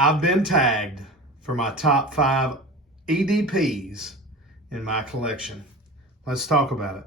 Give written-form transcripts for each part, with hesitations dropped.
I've been tagged for my top 5 EDPs in my collection. Let's talk about it.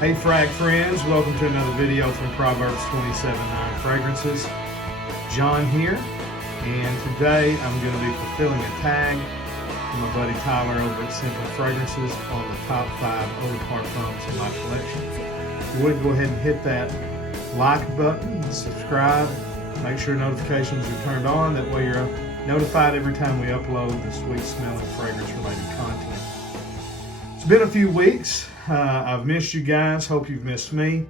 Hey Frag friends, welcome to another video from Proverbs 27:9 Fragrances. John here, and today I'm going to be fulfilling a tag from my buddy Tyler over at Simple Fragrances on the top 5 Eau de Parfums in my collection. If you would, go ahead and hit that like button, subscribe, make sure notifications are turned on, that way you're notified every time we upload the sweet smelling fragrance related content. It's been a few weeks. I've missed you guys, hope you've missed me.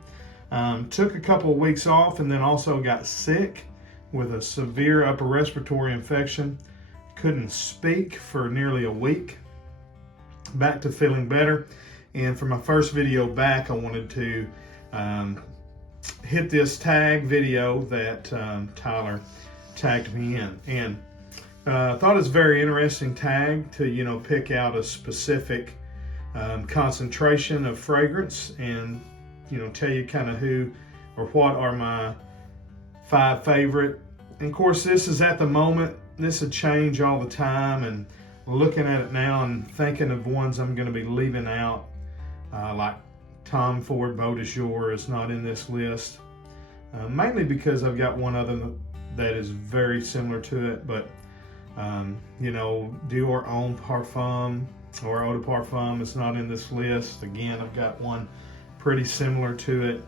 Took a couple of weeks off and then also got sick with a severe upper respiratory infection. Couldn't speak for nearly a week. Back to feeling better. And for my first video back, I wanted to hit this tag video that Tyler tagged me in. And I thought it was a very interesting tag to, pick out a specific concentration of fragrance and, tell you kind of who or what are my 5 favorite. And of course, this is at the moment. This would change all the time, and looking at it now and thinking of ones I'm going to be leaving out, like Tom Ford Beau de Jour is not in this list, mainly because I've got one other that is very similar to it, but Dior Eau de Parfums or Eau de Parfum is not in this list. Again, I've got one pretty similar to it.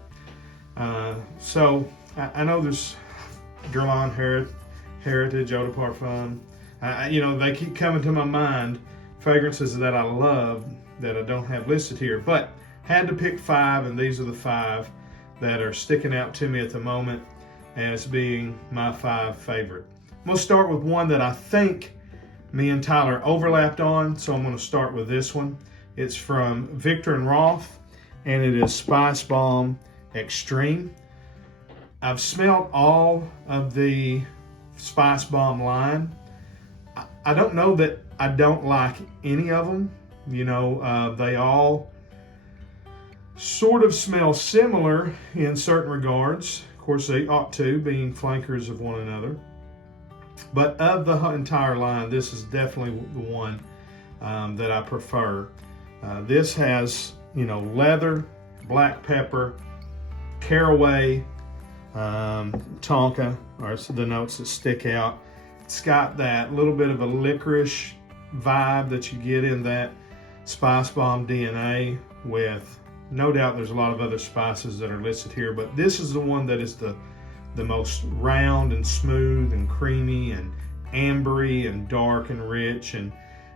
So I know there's Guerlain Heritage Eau de Parfum. They keep coming to my mind, fragrances that I love that I don't have listed here, but had to pick 5, and these are the 5 that are sticking out to me at the moment as being my 5 favorite. I'm going to start with one that I think me and Tyler overlapped on, so I'm going to start with this one. It's from Viktor & Rolf, and it is Spice Bomb Extreme. I've smelled all of the Spice Bomb line. I don't know that I don't like any of them. They all sort of smell similar in certain regards. Of course, they ought to, being flankers of one another. But of the entire line, this is definitely the one that I prefer. This has, leather, black pepper, caraway, tonka are the notes that stick out. It's got that little bit of a licorice vibe that you get in that Spice Bomb DNA with, no doubt there's a lot of other spices that are listed here, but this is the one that is the most round and smooth and creamy and ambery and dark and rich. And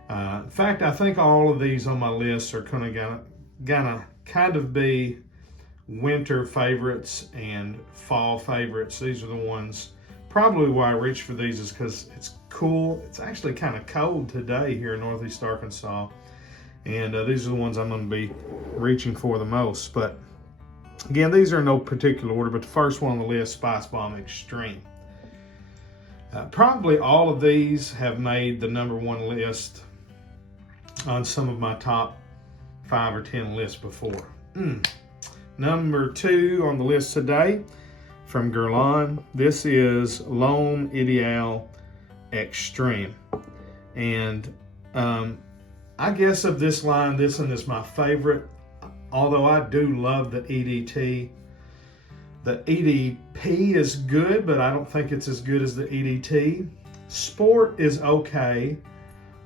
in fact, I think all of these on my list are gonna kind of be winter favorites and fall favorites. These are the ones, probably why I reach for these is because it's cool. It's actually kind of cold today here in Northeast Arkansas. And these are the ones I'm going to be reaching for the most. But again, these are in no particular order, but the first one on the list, Spice Bomb Extreme. Probably all of these have made the #1 list on some of my top 5 or 10 lists before. Number 2 on the list today from Guerlain. This is L'Homme Ideal Extreme. And I guess of this line, this one is my favorite. Although I do love the EDT. The EDP is good, but I don't think it's as good as the EDT. Sport is okay.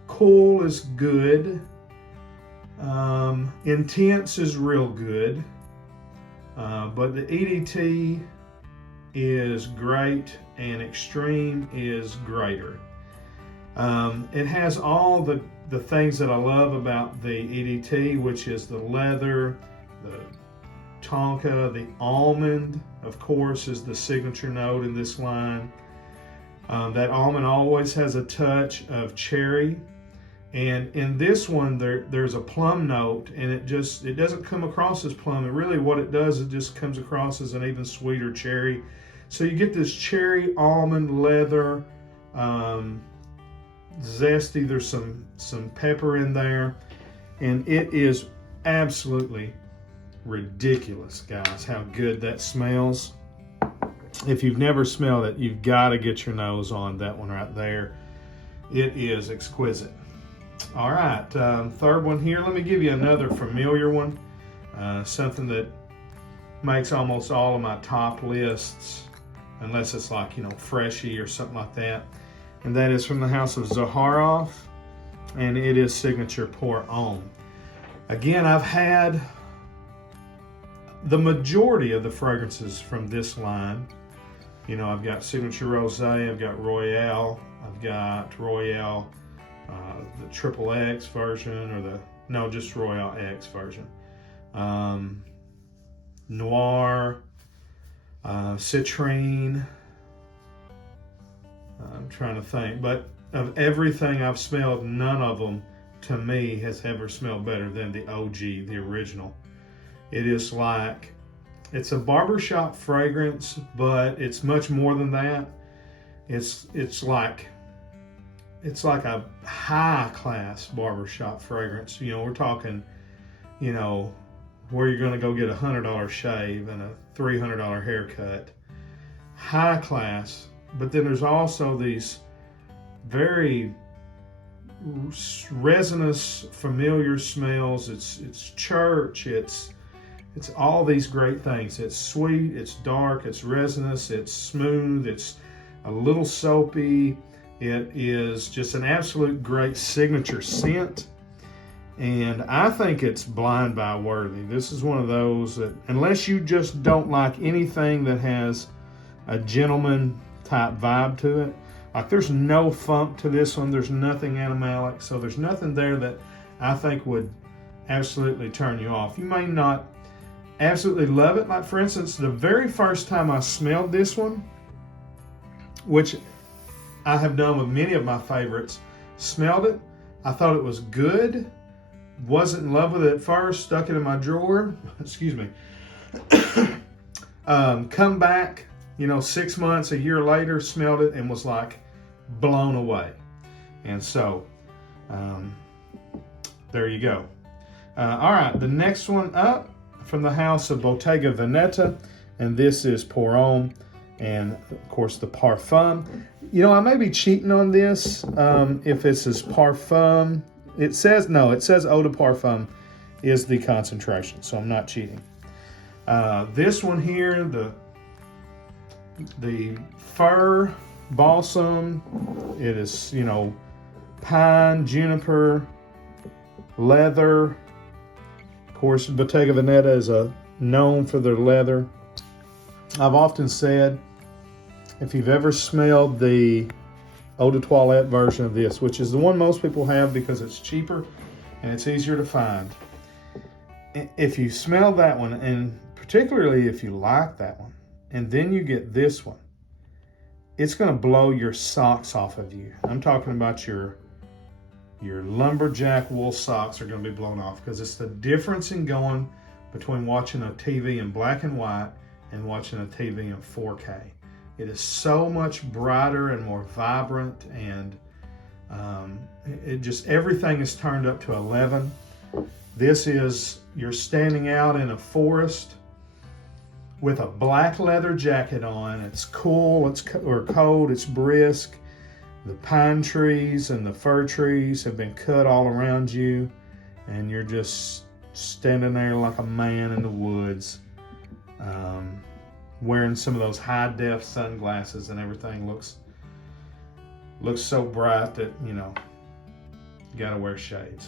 Cool is good. Intense is real good. But the EDT is great and Extreme is greater. It has all the things that I love about the EDT, which is the leather, the tonka, the almond, of course, is the signature note in this line. That almond always has a touch of cherry. And in this one, there's a plum note, and it doesn't come across as plum. And really what it does, it just comes across as an even sweeter cherry. So you get this cherry, almond, leather, zesty. There's some pepper in there, and it is absolutely ridiculous, guys, how good that smells. If you've never smelled it, you've got to get your nose on that one right there. It is exquisite. All right, third one here. Let me give you another familiar one, something that makes almost all of my top lists, unless it's like, freshy or something like that. And that is from the house of Zaharoff, and it is Signature Pour Homme. Again, I've had the majority of the fragrances from this line. I've got Signature Rosé, I've got Royale, I've got Royale, the Triple X version, or just Royale X version. Noir, Citrine. I'm trying to think, but of everything I've smelled, none of them to me has ever smelled better than the OG, the original. It is like, it's a barbershop fragrance, but it's much more than that. It's like a high class barbershop fragrance. We're talking, where you're going to go get $100 shave and a $300 haircut. High class, but then there's also these very resinous, familiar smells. It's church. It's all these great things. It's sweet. It's dark. It's resinous. It's smooth. It's a little soapy. It is just an absolute great signature scent. And I think it's blind buy worthy. This is one of those that, unless you just don't like anything that has a gentleman type vibe to it, like there's no funk to this one, there's nothing animalic, so there's nothing there that I think would absolutely turn you off. You may not absolutely love it. Like, for instance, the very first time I smelled this one, which I have done with many of my favorites, smelled it, I thought it was good, wasn't in love with it at first, stuck it in my drawer, excuse me. Come back, 6 months, a year later, smelled it and was like blown away. And so, there you go. All right, the next one up from the house of Bottega Veneta, and this is Pour Homme, and of course the Parfum. I may be cheating on this if it says Parfum. It says Eau de Parfum is the concentration, so I'm not cheating. This one here, the fir balsam, it is, pine, juniper, leather. Of course, Bottega Veneta is known for their leather. I've often said, if you've ever smelled the Eau de Toilette version of this, which is the one most people have because it's cheaper and it's easier to find, if you smell that one, and particularly if you like that one, and then you get this one, it's going to blow your socks off of you. I'm talking about your lumberjack wool socks are going to be blown off, because it's the difference in going between watching a TV in black and white and watching a TV in 4K. It is so much brighter and more vibrant, and it just, everything is turned up to 11. This is, you're standing out in a forest with a black leather jacket on. It's cool, or cold, it's brisk. The pine trees and the fir trees have been cut all around you, and you're just standing there like a man in the woods, wearing some of those high-def sunglasses, and everything looks so bright that, you gotta wear shades.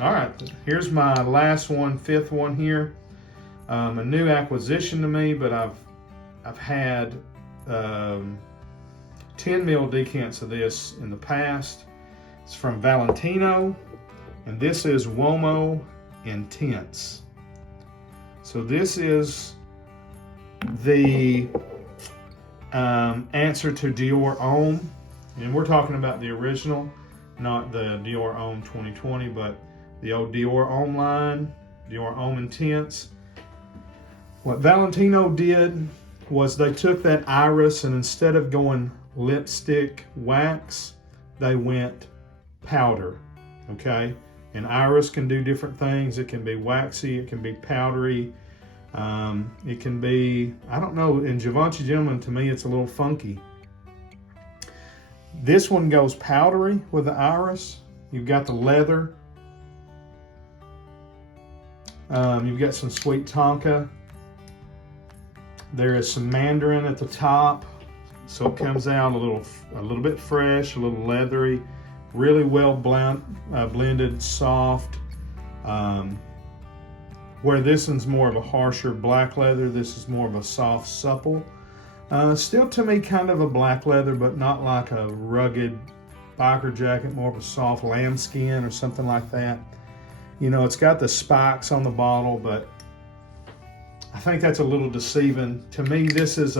All right, here's my last one, fifth one here. A new acquisition to me, but I've had 10 ml decants of this in the past. It's from Valentino, and this is Uomo Intense. So this is the answer to Dior Homme, and we're talking about the original, not the Dior Homme 2020, but the old Dior Homme line, Dior Homme Intense. What Valentino did was they took that iris, and instead of going lipstick wax, they went powder, okay? And iris can do different things. It can be waxy, it can be powdery, it can be, I don't know, in Givenchy Gentleman, to me, it's a little funky. This one goes powdery with the iris. You've got the leather. You've got some sweet tonka. There is some mandarin at the top, so it comes out a little bit fresh, a little leathery, really well blended, soft. Where this one's more of a harsher black leather, this is more of a soft, supple. Still to me kind of a black leather, but not like a rugged biker jacket, more of a soft lambskin or something like that. You know, it's got the spikes on the bottle, but I think that's a little deceiving. To me, this is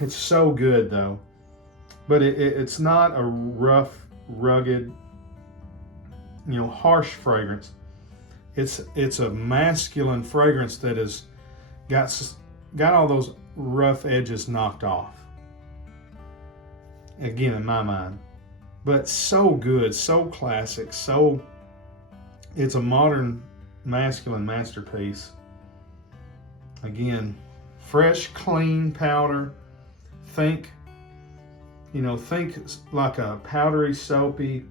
it's so good though. But it's not a rough, rugged, you know, harsh fragrance. It's a masculine fragrance that has got all those rough edges knocked off. Again, in my mind. But so good, so classic, it's a modern masculine masterpiece. Again, fresh, clean powder. Think like a powdery, soapy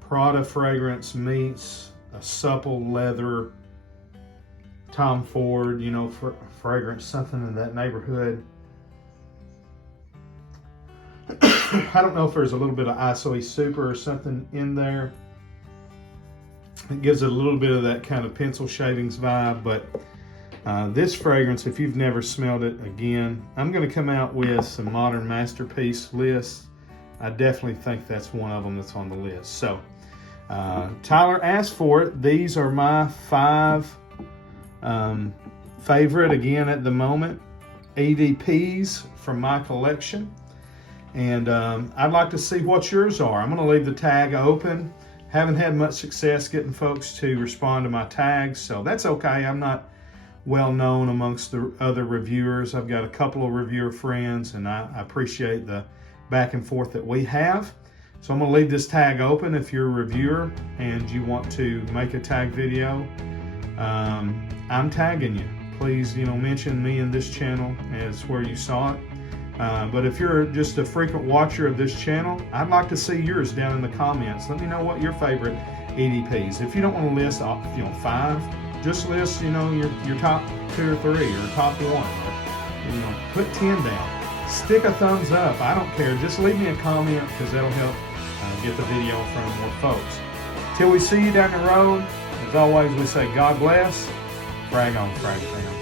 Prada fragrance meets a supple leather Tom Ford, you know, fragrance, something in that neighborhood. I don't know if there's a little bit of ISOE Super or something in there. It gives it a little bit of that kind of pencil shavings vibe, but this fragrance, if you've never smelled it, again, I'm going to come out with some modern masterpiece lists. I definitely think that's one of them that's on the list. So, Tyler asked for it. These are my 5 favorite, again, at the moment, EDPs from my collection. And I'd like to see what yours are. I'm going to leave the tag open. Haven't had much success getting folks to respond to my tags, so that's okay. I'm not well known amongst the other reviewers. I've got a couple of reviewer friends, and I appreciate the back and forth that we have. So I'm going to leave this tag open. If you're a reviewer and you want to make a tag video, I'm tagging you. Please, mention me in this channel as where you saw it. But if you're just a frequent watcher of this channel, I'd like to see yours down in the comments. Let me know what your favorite EDPs. If you don't want to list, 5, just list, your top 2 or 3 or top 1. Or, put 10 down. Stick a thumbs up. I don't care. Just leave me a comment because that'll help get the video in front of more folks. Till we see you down the road, as always, we say God bless. Frag on, Frag fam.